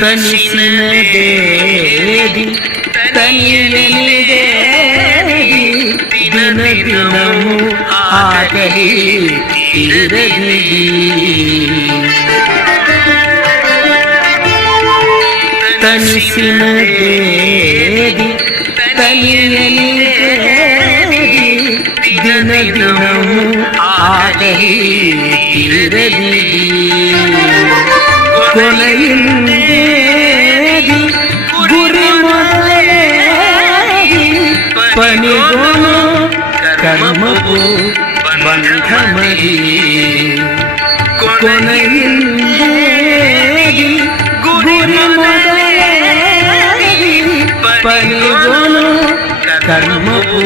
ತನಿಸಿನದೇದಿ ತನಿಯನಿದೇದಿ ದಿನ ದಿನವೂ ಆಗಲಿ ತೀರದಿ ತನಿಸಿನದೇದಿ ತನಿಯನಿದೇದಿ ದಿನ ದಿನವೂ ಆಗಲಿ ತೀರದಿ ಕೊನೆಯಿಂದೇದಿ ಗುರಿ ಮೊದಲೇದಿ ಪಣಿಗೋನು ಕರ್ಮವು ಬಂಧಮದಿ ಕೊನೆಯಿಂದೇದಿ ಗುರಿ ಮೊದಲೇದಿ ಪಣಿಗೋನು ಕರ್ಮವು